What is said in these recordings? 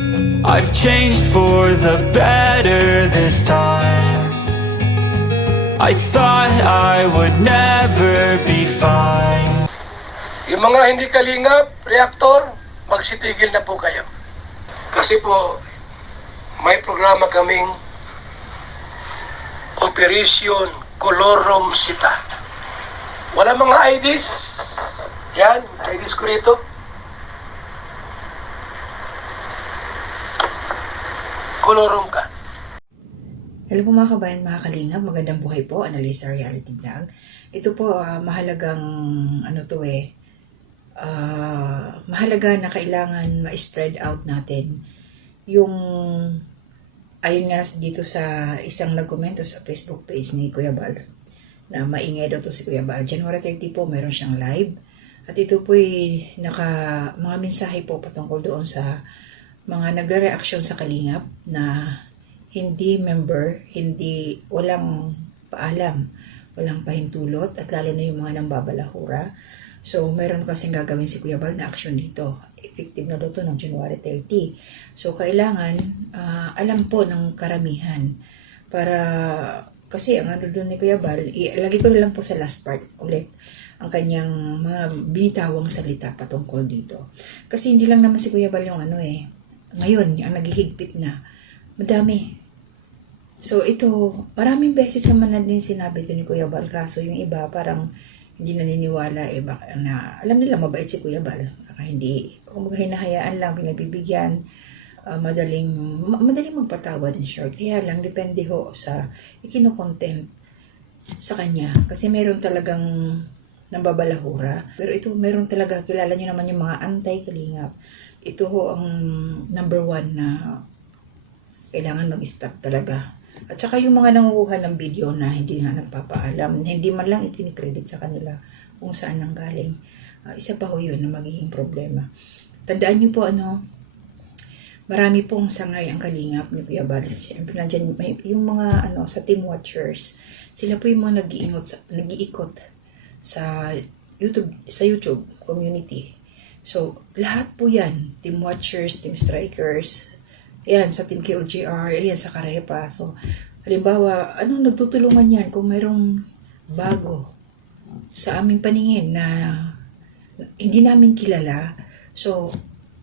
I've changed for the better this time. I thought I would never be fine. Yung mga hindi kalingap, reaktor, magsitigil na po kayo. Kasi po, may programa kaming Operation Colorum Sita. Wala mga IDs. Yan, IDs ko rito. Colorum ka. Hello po mga kabayan, mga kalingap, magandang buhay po, Analisa Reality Vlog. Ito po, mahalagang, mahalaga na kailangan ma-spread out natin yung, ayun nga dito sa isang nagkomento sa Facebook page ni Kuya Bal, na maingay daw to si Kuya Bal. January 30 po, meron siyang live. At ito po'y mga mensahe po patungkol doon sa mga nagre-reaction sa kalingap na hindi member, walang paalam, walang pahintulot, at lalo na yung mga nambabalahura. So, meron kasing gagawin si Kuya Bal na action dito. Effective na daw to ng January 30. So, kailangan alam po ng karamihan para, kasi ang ano doon ni Kuya Bal, ilagay ko na lang po sa last part ulit ang kanyang mga binitawang salita patungkol dito. Kasi hindi lang naman si Kuya Bal yung ngayon, ang naghihigpit na, madami. So ito, maraming beses naman na din sinabi ito ni Kuya Bal, kaso yung iba parang hindi naniniwala, baka na, alam nila mabait si Kuya Bal, baka hindi, kung hinahayaan lang, pinagbibigyan, madaling magpatawad in short. Kaya lang, depende ho sa ikino-content sa kanya, kasi meron talagang nambabalahura, pero ito meron talaga, kilala nyo naman yung mga anti-kalingap. Ito ho ang number one na kailangan mag-stop talaga. At saka yung mga nangukuha ng video na hindi nga nagpapaalam, hindi man lang ikinikredit sa kanila kung saan nanggaling. Isa pa ho yun na magiging problema. Tandaan nyo po marami pong sangay ang kalingap ni Kuya Bal. Siyempre nandyan yung mga sa team watchers, sila po yung mga nag-iikot sa YouTube community. So, lahat po yan, team watchers, team strikers, ayan, sa team KOGR, ayan, sa Karepa. So, halimbawa, nagtutulungan yan kung mayroong bago sa aming paningin na hindi namin kilala. So,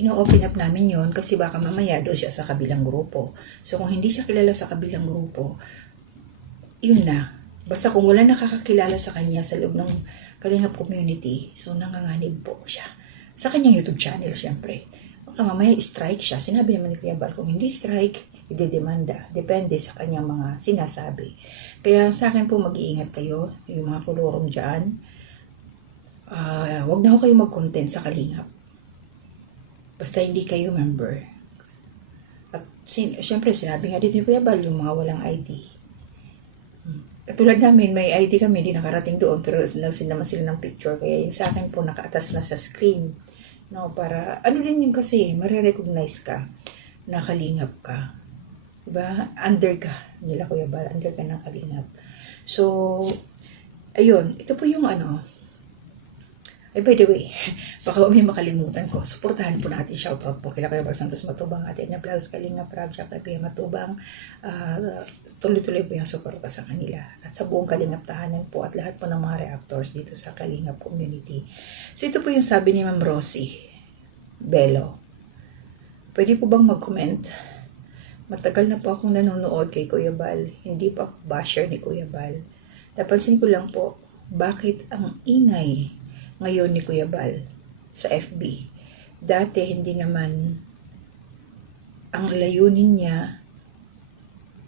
ino-open up namin yon kasi baka mamaya doon siya sa kabilang grupo. So, kung hindi siya kilala sa kabilang grupo, yun na. Basta kung wala nakakakilala sa kanya sa loob ng Kalingap community, so nanganganib po siya. Sa kanyang YouTube channel, syempre. Baka mamaya strike siya. Sinabi naman ni Kuya Bal, kung hindi strike, idedemanda. Depende sa kanyang mga sinasabi. Kaya sa akin po, mag-iingat kayo, yung mga kolorum dyan. Wag na ho kayo mag-content sa Kalingap. Basta hindi kayo member. At syempre, sinabi nga dito ni Kuya Bal, yung mga walang ID. Katulad namin, may ID kami, hindi nakarating doon, pero nagsin naman sila ng picture. Kaya yung sa akin po, nakaatas na sa screen. No, para, din yung kasi, marirecognize ka, na kalingap ka. Diba? Under ka, nila Kuya Bal, under ka ng kalingap. So, ayun, ito po yung by the way, baka may makalimutan ko. Suportahan po natin, shoutout po kila Kuya Bal Santos Matubang, atin na Vlogs, Kalingap Project, at Kuya Matubang. Tuloy-tuloy po yung suporta sa kanila. At sa buong Kalingap tahanan po, at lahat po ng mga reactors dito sa Kalingap community. So ito po yung sabi ni Ma'am Rosie Bello. Pwede po bang mag-comment? Matagal na po akong nanonood kay Kuya Bal. Hindi po ako basher ni Kuya Bal. Napansin ko lang po, bakit ang ingay ngayon ni Kuya Bal sa FB. Dati hindi naman ang layunin niya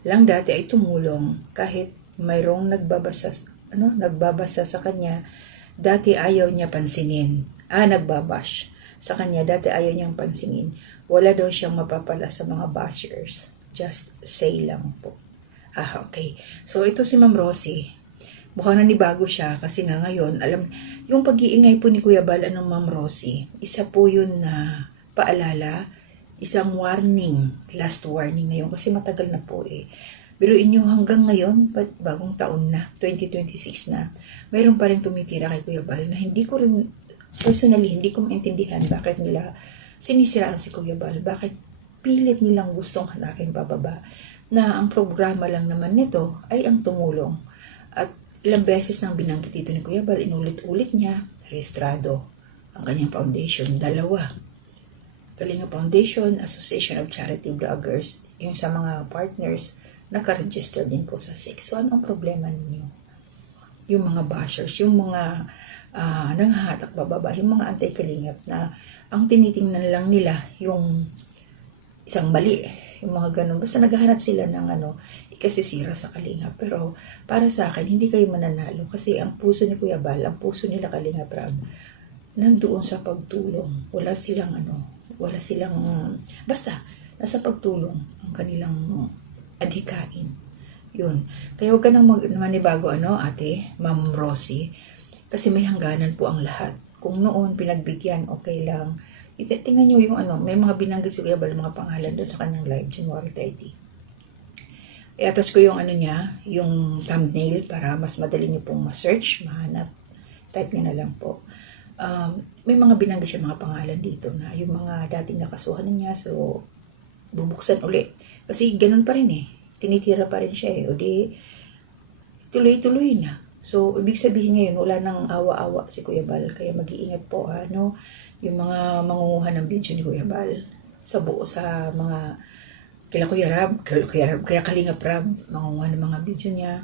lang dati ay tumulong kahit mayroong nagbabasa sa kanya, dati ayaw niya pansinin. Nagbabash sa kanya, dati ayaw niyang pansinin. Wala daw siyang mapapala sa mga bashers. Just say lang po. Okay. So ito si Ma'am Rosie. Mukhang nanibago siya kasi nga ngayon, yung pag-iingay po ni Kuya Bal, Ma'am Rosie, isa po yun na paalala, isang warning, last warning na yun, kasi matagal na po Pero inyo hanggang ngayon, bagong taon na, 2026 na, mayroon pa rin tumitira kay Kuya Bal na hindi ko rin, personally, hindi ko maintindihan bakit nila sinisiraan si Kuya Bal, bakit pilit nilang gustong hanapin pababa na ang programa lang naman nito ay ang tumulong. At ilang beses nang binanggit dito ni Kuya Bal, inulit-ulit niya, rehistrado ang kanyang foundation, 2. Kalinga Foundation, Association of Charity Vloggers, yung sa mga partners, naka-register din po sa SIC. So, ano ang problema ninyo? Yung mga bashers, yung mga nanghahatak bababa, yung mga anti-kalingap na ang tinitingnan lang nila yung isang mali, yung mga ganun. Basta naghahanap sila ng ikasisira sa kalingap. Pero para sa akin, hindi kayo mananalo kasi ang puso ni Kuya Bal, ang puso nila Kalingap Rab, nandoon sa pagtulong. Wala silang basta, nasa pagtulong ang kanilang adhikain. Yun. Kaya huwag ka nang manibago, ate, Ma'am Rosie, kasi may hangganan po ang lahat. Kung noon pinagbigyan, okay lang. Tingnan nyo yung may mga binanggit si Kuya Bal, mga pangalan doon sa kanyang live, January 30. I-attach ko yung niya, yung thumbnail para mas madali nyo pong ma-search, mahanap. Type nyo na lang po. May mga binanggit siya mga pangalan dito na yung mga dating nakasuhan niya, so bubuksan uli. Kasi ganun pa rin tinitira pa rin siya o di tuloy-tuloy na. So ibig sabihin ngayon wala nang awa-awa si Kuya Bal, kaya mag-iingat po yung mga mangunguha ng video ni Kuya Bal sa mga kila Kalingap Rab, mangunguha ng mga video niya.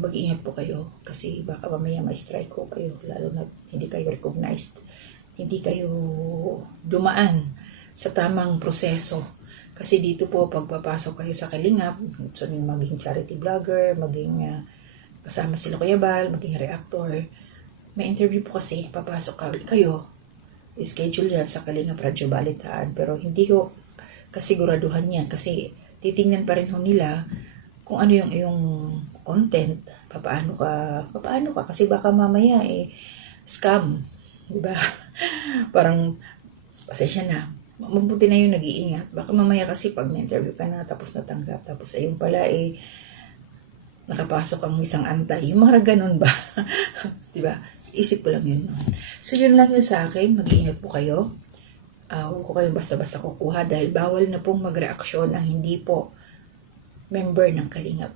Mag-iingat po kayo kasi baka mamaya ma-strike ko kayo, lalo na hindi kayo recognized, hindi kayo dumaan sa tamang proseso. Kasi dito po pagpapasok kayo sa Kalingap, so maging charity vlogger, maging kasama sila Kuya Bal, maging reactor, may interview po kasi papasok kayo, schedule yan sa Kalingap Radyo Balitaan, pero hindi ko kasiguraduhan yan kasi titingnan pa rin nila kung ano yung iyong content, papaano ka kasi baka mamaya scam, di ba? Parang pasensya na, mabuti na yung nag-iingat, baka mamaya kasi pag na-interview ka na tapos natanggap, tapos ayun pala nakapasok ang isang antay, yung mga ganun ba? Di ba? Isip ko lang yun. So yun lang yun sa akin, mag-iingat po kayo. Huwag ko kayong basta-basta kukuha dahil bawal na pong magreaksyon ang hindi po member ng Kalingap.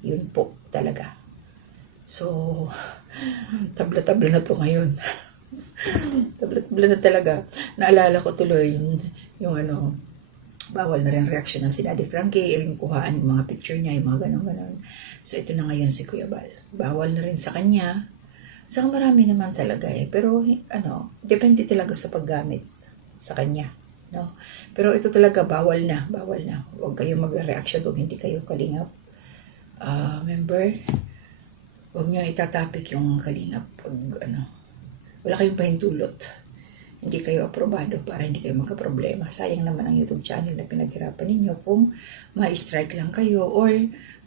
Yun po talaga. So, tabla-tabla na to ngayon. Tabla-tabla na talaga. Naalala ko tuloy yung bawal na rin reaksyon ng si Daddy Frankie, yung kuhaan yung mga picture niya, yung mga ganon-ganon. So, ito na ngayon si Kuya Bal. Bawal na rin sa kanya. Saka marami naman talaga pero depende talaga sa paggamit sa kanya. No? Pero ito talaga bawal na. Huwag kayo mag-reaction kung hindi kayo Kalingap member. Huwag niyo itatapik yung Kalingap pag wala kayong pahintulot. Hindi kayo aprobado para hindi kayo magka-problema. Sayang naman ang YouTube channel na pinaghirapan ninyo kung ma-strike lang kayo or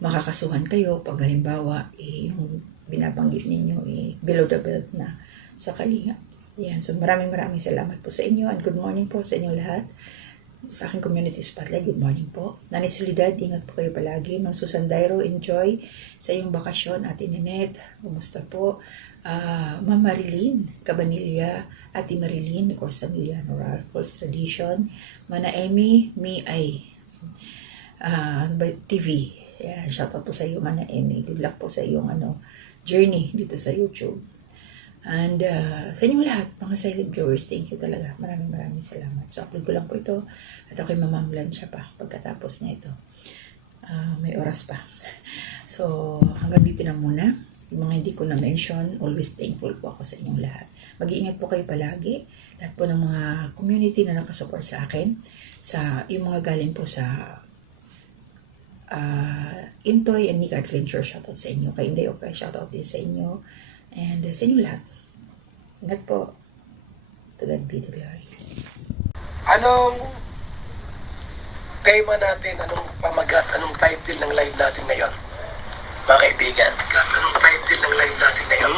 makakasuhan kayo pag halimbawa yung binabanggit ninyo below the belt na sa Kalingap. Yan. So maraming salamat po sa inyo and good morning po sa inyong lahat. Sa aking community spotlight, good morning po. Nanay Solidad, ingat po kayo palagi. Ma'am Susan Dairo, enjoy sa iyong bakasyon. Ate Ninette, kumusta po? Ma'am Marilyn Cabanilla, Ate Marilyn, Corsa Miliano, Ralph's Tradition, Mana Emmy, TV. Yeah, shoutout po sa iyo, Mana Emmy. Good luck po sa iyong journey dito sa YouTube. And sa inyong lahat, mga silent viewers, thank you talaga. Maraming salamat. So, upload ko lang po ito. At ako'y mamamlan siya pa pagkatapos niya ito. May oras pa. So, hanggang dito na muna. Yung mga hindi ko na-mention, always thankful po ako sa inyong lahat. Mag-iingat po kayo palagi. Lahat po ng mga community na nakasupport sa akin. Yung mga galing po sa Intoy and Nika Adventure, shoutout sa inyo. Kay Inday Okay, shoutout din sa inyo. And sa inyo lahat. Ingat po. To God be the glory. Anong tema natin? Anong pamagat? Anong title ng live natin ngayon? Mga kaibigan. Anong title ng live natin ngayon?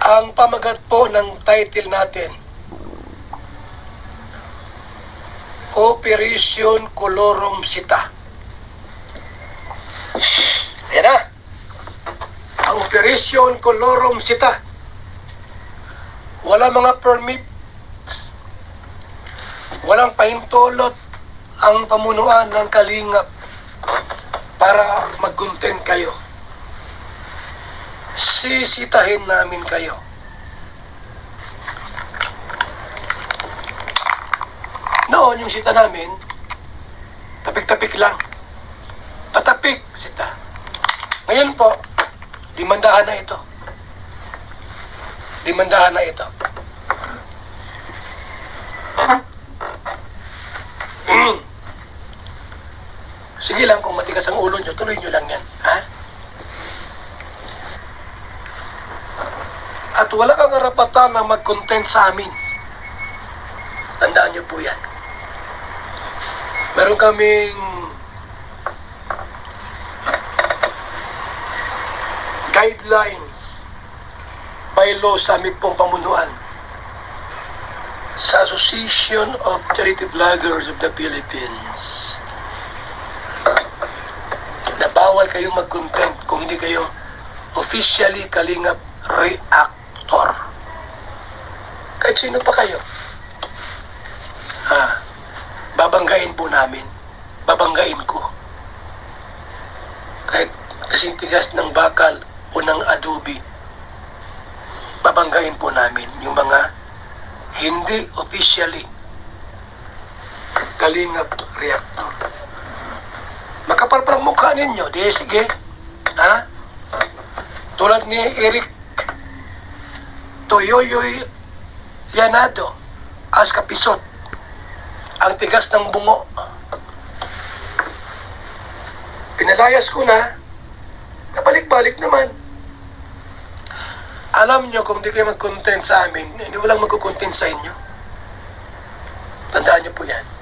Ang pamagat po ng title natin, Operation Colorum Sita. Yan na. Ang Operation Colorum Sita. Wala mga permit. walang pahintulot ang pamunuan ng Kalingap para mag-content kayo. Sisitahin namin kayo. Noon, yung sita namin, tapik-tapik lang. Patapik, sita. Ngayon po, dimandahan na ito. Dimandahan na ito. Sige lang, kung matigas ang ulo nyo, tuloy nyo lang yan. Ha? At wala kang karapatan na mag-content sa amin. Tandaan nyo po yan. Meron kaming guidelines by law sa aming pong pamunuan sa Association of Charity Vloggers of the Philippines na bawal kayong mag-content kung hindi kayo officially Kalingap reactor. Kahit sino pa kayo. Babanggain po namin. Babanggain ko. Kahit kasing tigas ng bakal o ng adobe, babanggain po namin yung mga hindi officially Kalingap reactor. Makapal pa ang mukha ninyo. Di sige. Ha? Tulad ni Eric Toyoyoy Yanado as kapisot. Ang tigas ng bungo. Pinalayas ko na. Nabalik-balik naman. Alam nyo kung di kayo mag-content sa amin, hindi walang mag-content sa inyo. Tandaan nyo po yan.